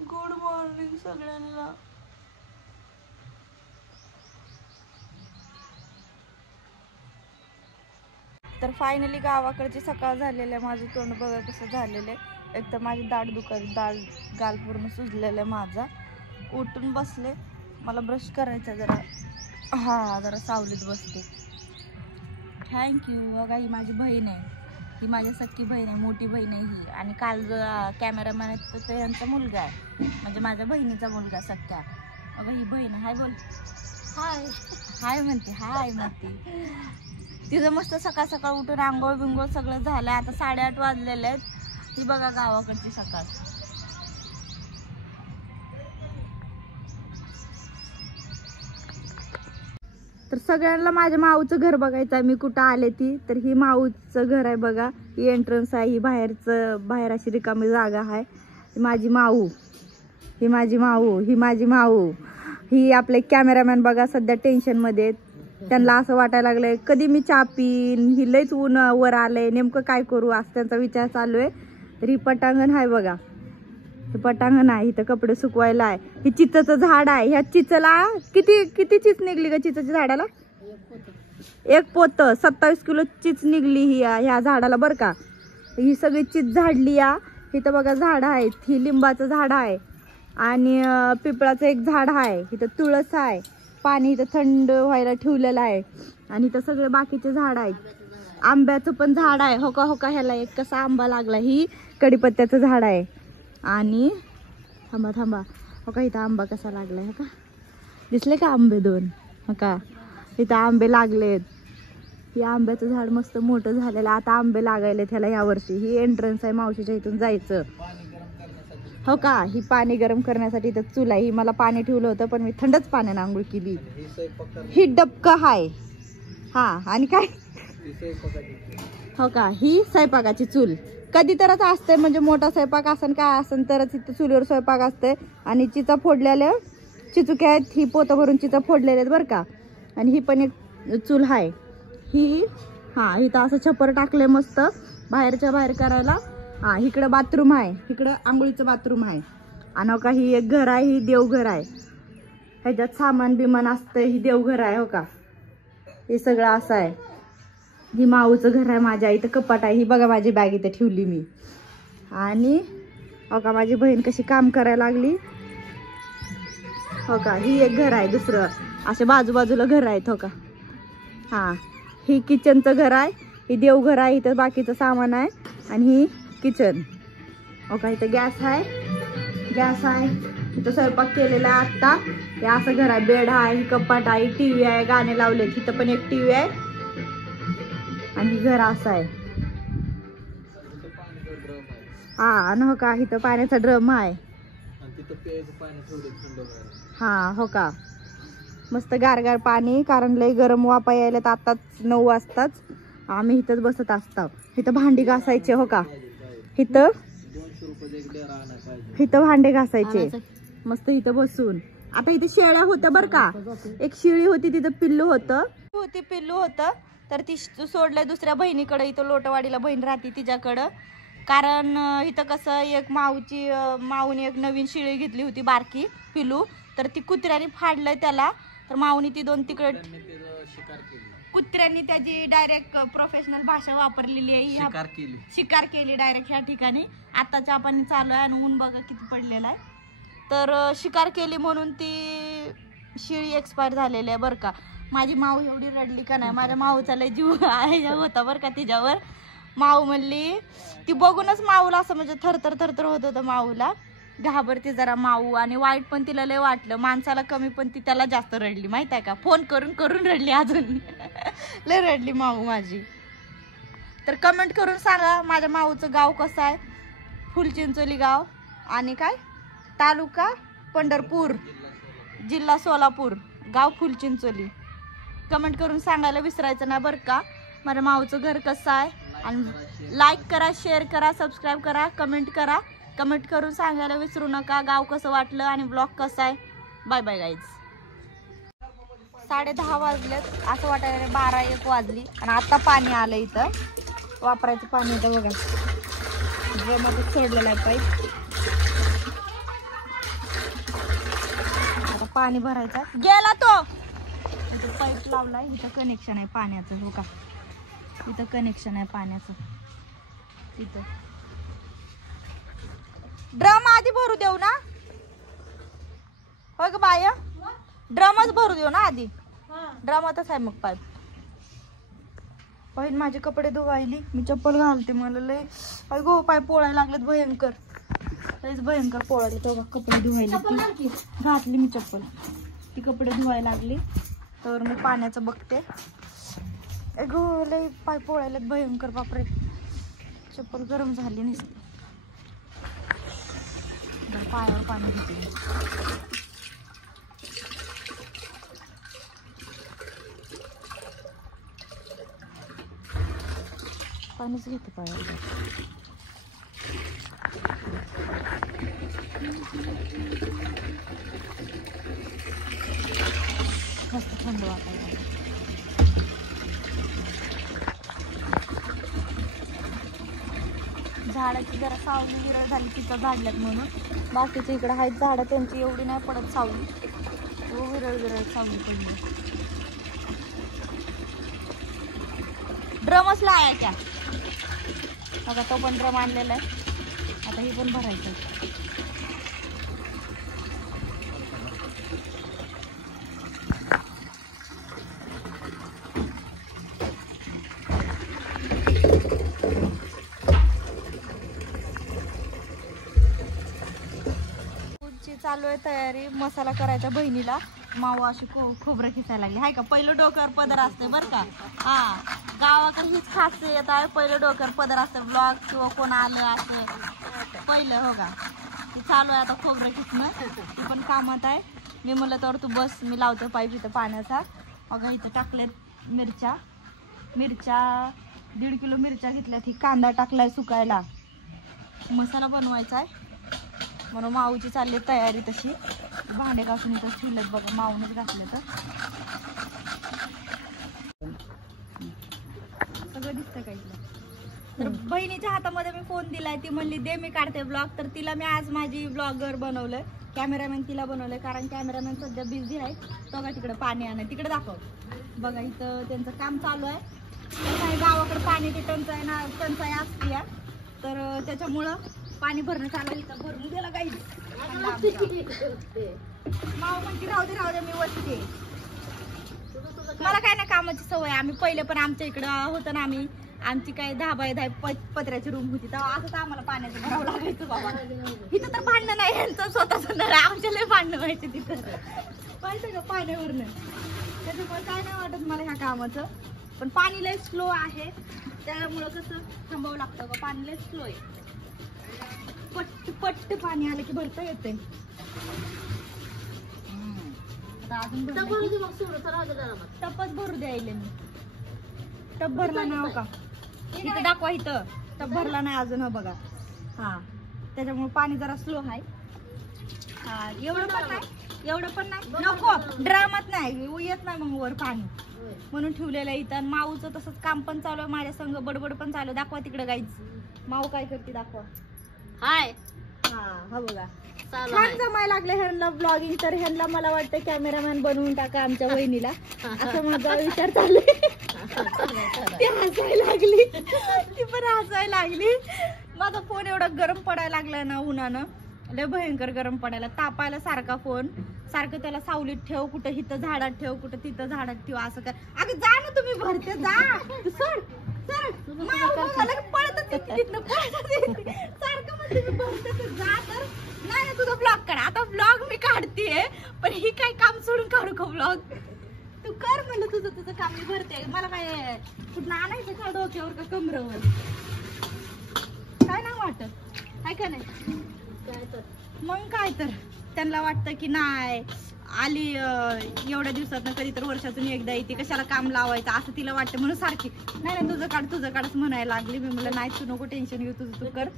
Good morning सगळ्यांना. तर finally गावाकडची सकाळ झालेली आहे. माझं तोंड बघा कसं झालेलं आहे. एक तर माझी दाढ गाल पूर्ण सुजलेलं आहे माझा. उठून बसले, मला ब्रश करायचा जरा. हा जरा सावलीत बसते. थँक्यू. बघा ही माझी बहीण आहे, ही माझी सख्खी बहीण आहे, मोठी बहीण आहे ही. आणि काल जो कॅमेरामॅन आहे तर ते यांचा मुलगा आहे, म्हणजे माझ्या बहिणीचा मुलगा सख्या. बघा ही बहीण हाय बोल. हाय हाय म्हणते, हाय म्हणते. तिचं मस्त सकाळ सकाळ उठून आंघोळ बिंघोळ सगळं झालं. आता 8:30 वाजलेले आहेत. ही बघा गावाकडची सकाळ. तर सगळ्यांना माझ्या माऊचं घर बघायचं आहे. मी कुठं आले ती, तर ही माऊचं घर आहे बघा. ही एंट्रन्स आहे. ही बाहेर अशी रिकामी जागा आहे. ही माझी माऊ, ही माझी माऊ, ही माझी माऊ. ही आपले कॅमेरामॅन बघा सध्या टेन्शन मध्ये. त्यांना असं वाटायला लागलंय कधी मी चहा पीन, ही लईच ऊन वर आलंय, नेमकं काय करू असं त्यांचा विचार चालू आहे. तर ही पटांगण आहे बघा, हे पटांगण आहे. इथं कपडे सुकवायला आहे. ही चिचचं झाड आहे. ह्या चिचला किती चिच निघली ग चिचच्या झाडाला? एक पोत 27 किलो चिच निघली ही ह्या झाडाला बर का. ही सगळी चिच झाडली या. इथं बघा झाड आहेत. ही लिंबाचं झाड आहे आणि पिपळाचं एक झाड आहे. इथं तुळस आहे. पाणी इथं थंड व्हायला ठेवलेलं आहे. आणि इथं सगळे बाकीचे झाड आहेत. आंब्याचं पण झाड आहे. होका होका ह्याला एक कसा आंबा लागला. ही कडीपत्त्याचं झाड आहे. आणि थांबा थांबा, हो का इथं आंबा कसा लागलाय. हो का दिसले का आंबे 2? हो का इथं आंबे लागलेत. हे आंब्याचं झाड मस्त मोठं झालेलं. आता आंबे लागायले त्याला ह्या वर्षी. ही एंट्रन्स आहे, मावशीच्या इथून जायचं. हो का ही पाणी गरम करण्यासाठी इथं चूल आहे. ही मला पाणी ठेवलं होतं पण मी थंडच पाण्याने आंघोळ केली. ही डबकं आहे. हा आणि काय हो का ही स्वयंपाकाची चूल. कधी तरच असते, म्हणजे मोठा स्वयंपाक असन काय असन तरच इथं चुलीवर स्वयंपाक असते. आणि चिचा फोडलेल्या चिचुक्या आहेत. ही पोतं भरून चिचा फोडलेल्या आहेत बरं का. आणि ही पण एक चूल आहे. ही हा इथं असं छप्पर टाकले मस्त बाहेरच्या बाहेर करायला. हा इकडं बाथरूम आहे, इकडं आंघोळीचं बाथरूम आहे. आणि हो का ही एक घर आहे, ही देवघर आहे. ह्याच्यात सामान बिमान असतं. ही देवघर आहे. हो का हे सगळं असं आहे. ही माऊचं घर आहे माझ्या. इथं कपाट आहे. ही बघा माझी बॅग इथं ठेवली मी. आणि हो का माझी बहीण कशी काम करायला लागली. हो का ही एक घर आहे दुसरं. असे बाजूबाजूला घर आहेत. हो का हा ही किचनचं घर आहे. ही देवघर आहे. इथं बाकीचं सामान आहे. आणि ही किचन. हो का इथं गॅस आहे, गॅस आहे. इथं स्वयंपाक केलेला आहे आत्ता. हे असं घर आहे. बेड आहे, कपाट आहे, टीव्ही आहे, गाणे लावलेत. इथं पण एक टीव्ही आहे. आणि घर असं आहे. हा आणि हो का इथं पाण्याचा ड्रम आहे. हा हो का मस्त गारगार पाणी. कारण लय गरम वापा यायला तर आताच 9 वाजताच. आम्ही इथंच बसत असतो. इथं भांडी घासायचे. हो का इथं भांडे घासायचे मस्त इथं बसून. आता इथे शेळ्या होत्या बर का. एक शेळी होती तिथं पिल्लू होतं तर ती सोडलंय दुसऱ्या बहिणीकडे. इथं लोटवाडीला बहीण राहते तिच्याकडं. कारण इथं कसं एक माऊने एक नवीन शेळी घेतली होती बारकी पिल्लू. तर ती कुत्र्याने फाडलंय त्याला. तर माऊनी ती 2 तिकडे कुत्र्यांनी त्याची डायरेक्ट प्रोफेशनल भाषा वापरलेली आहे. शिकार केली डायरेक्ट ह्या ठिकाणी. आता चहा पाणी चालू आहे आणि ऊन बघा किती पडलेला आहे. तर शिकार केली म्हणून ती शेळी एक्सपायर झालेली आहे बरं का. माझी माऊ एवढी रडली का नाही. माझ्या माऊचा लय जीव होता बरं का तिच्यावर. माऊ म्हणली ती बघूनच माऊला असं म्हणजे थरथर थरथर होत होतं. माऊला घाबरते जरा माऊ. आणि वाईट पण तिला लय वाटलं. माणसाला कमी पण ती त्याला जास्त रडली माहित आहे का. फोन करून करून रडली अजून. लय रडली माऊ माझी. तर कमेंट करून सांगा माझ्या माऊचं गाव कसं आहे. फुलचिंचोली गाव. आणि काय तालुका पंढरपूर, जिल्हा सोलापूर, गाव फुलचिंचोली. कमेंट करून सांगायला विसरायचं नाही बरं का. माझ्या माऊचं घर कसं आहे. आणि लाईक करा, शेअर करा, सबस्क्राईब करा, कमेंट करा. कमेंट करून सांगायला विसरू नका गाव कसं वाटलं आणि ब्लॉग कसा आहे. Bye bye guys. 10:30 वाजलेत. असं वाटायला 12-1 वाजली. आणि आता पाणी आलं इथं. वापरायचं पाणी इथं बघा ड्रमातच सोडलेलं आहे पाईप. पाणी भरायचं. गेला तो इथं पाईप लावलाय. इथं कनेक्शन आहे पाण्याचं. हो का, इथं कनेक्शन आहे पाण्याचं. इथं ड्रम आधी भरू देऊ ना. हो ग बाय, ड्रमच भरू देऊ ना आधी. ड्रमातच आहे मग पाईप. बहीण माझे कपडे धुवायली. मी चप्पल घालते. मला लय अगो पाय पोळायला लागलेत भयंकर. लयच भयंकर पोळायला. तो कपडे धुवायला घातली मी चप्पल. ती कपडे धुवायला लागली तर मी पाण्याचं बघते. अगो लय पाय पोळायला भयंकर. बापरे, चप्पल गरम झाली नसते. पायावर पाणी घेते. पाणीच घेते पायावर. मस्त थंड वाटायला. झाडाची जरा सावली विरळ झाली तिथं झाडल्यात म्हणून. बाकीच्या इकडे आहेत झाडं, त्यांची एवढी नाही पडत सावली. विरळ विरळ सावली पडली. ड्रमच लावायच्या. आता तो पण ड्रम आणलेला आहे. आता ही पण भरायचं. चालू आहे तयारी. मसाला करायचा बहिणीला. माऊ अशी खोबरं खिसायला लागली. हाय का, पहिलं डोक्यावर पदर असते बरं का. हा, गावाकडे हीच खासियत आहे. पहिलं डोक्यावर पदर असते. ब्लॉग किंवा कोण आलं असं पहिलं. हो का, ती चालू आहे आता खोबरं खिसणं. ती पण कामात आहे. मी म्हणलं तर तू बस, मी लावते पाईप इथं पाण्याचा. बघा इथं टाकलेत मिरच्या. 1.5 किलो मिरच्या घेतल्यात. ही कांदा टाकलाय सुकायला. मसाला बनवायचा आहे म्हणून माऊची चालली तयारी तशी. भांडे घासून इथं ठेवलेत बघा. माऊनच घातले तर सगळं दिसतंय का इथलं. तर बहिणीच्या हातामध्ये मी फोन दिलाय. ती म्हणली दे मी काढते ब्लॉग. तर तिला मी आज माझी ब्लॉगर बनवलंय. कॅमेरामॅन तिला बनवलंय कारण कॅमेरामॅन सध्या बिझी आहे. तो का तिकडे पाणी आणा. तिकडे दाखव बघा. इथं त्यांचं काम चालू आहे. कसं आहे, गावाकडे पाण्याची टंचाई असते. तर त्याच्यामुळं पाणी भरणं चालू. इथं भरून गेला काही. माऊ म्हणते राहू दे मी वरती. मला काय ना कामाची सवय. आम्ही पहिले पण आमच्या इकडं होतं ना, आमची काय 10 बाय 10 पत्र्याची रूम होती. तेव्हा असंच आम्हाला पाण्याचं भरावं लागायचं बाबा. इथं तर भांडणं नाही यांचं स्वतःच नळ. आमच्या लय भांडणं व्हायचे तिथं पाहिजे का पाण्यावरनं. त्याच्यामुळे काय नाही वाटत मला ह्या कामाचं. पण पाणी लय स्लो आहे. त्यामुळं कसं थांबावं लागतं का. पाणी लय स्लो आहे. पट्ट पाणी आलं की भरता येते. टपच भरू द्यायला मी. टप भरला नाही. हो का, इथं दाखवा. इथं टप भरला नाही अजून. हो बघा. हा, त्याच्यामुळे पाणी जरा स्लो आहे. हा, एवढं पण नाही नको. ड्रामात नाही येत नाही मग वर पाणी म्हणून ठेवलेलं आहे इथं. माऊचं तसंच काम पण चालू आहे. माझ्या संग बडबड पण चालू. दाखवा तिकडे गाईच. माऊ काय करते दाखवा. हाय. हा बघा, छान जमायला लागले ह्यांना ब्लॉगिंग. तर ह्यांना मला वाटतं कॅमेरामॅन बनवून टाका आमच्या वहिनीला, असं माझा विचार चालू आहे. ती हसायला लागली. ती पण हसायला लागली. माझा फोन एवढा गरम पडायला लागला ना उन्हानं. लय भयंकर गरम पडायला. तापायला सारखा फोन. सारखं त्याला सावलीत ठेव, कुठं हिथं झाडात ठेव, कुठं तिथं झाडात ठेव, असं कर. अगं जा ना तुम्ही भरते. जा सर पळतच सारखं म्हणते मी भरते. जा तर नाही तुझा ब्लॉग काढ. आता ब्लॉग मी काढतेय पण ही काय काम सोडून काढू का ब्लॉग. तू कर म्हणलं तुझं काम. मी भरते. मला काय कुठं आणायचं का डोक्यावर का कमरेवर. काय नाही वाटत काय का नाही. मग काय तर त्यांना वाटतं की नाही आली एवढ्या दिवसात कधी तर वर्षातून एकदा येते, कशाला काम लावायचं असं तिला वाटतं म्हणून सारखी नाही तुझं काढ म्हणायला लागली. मी म्हणलं नाही तू नको टेन्शन घेऊ, तुझं तू कर.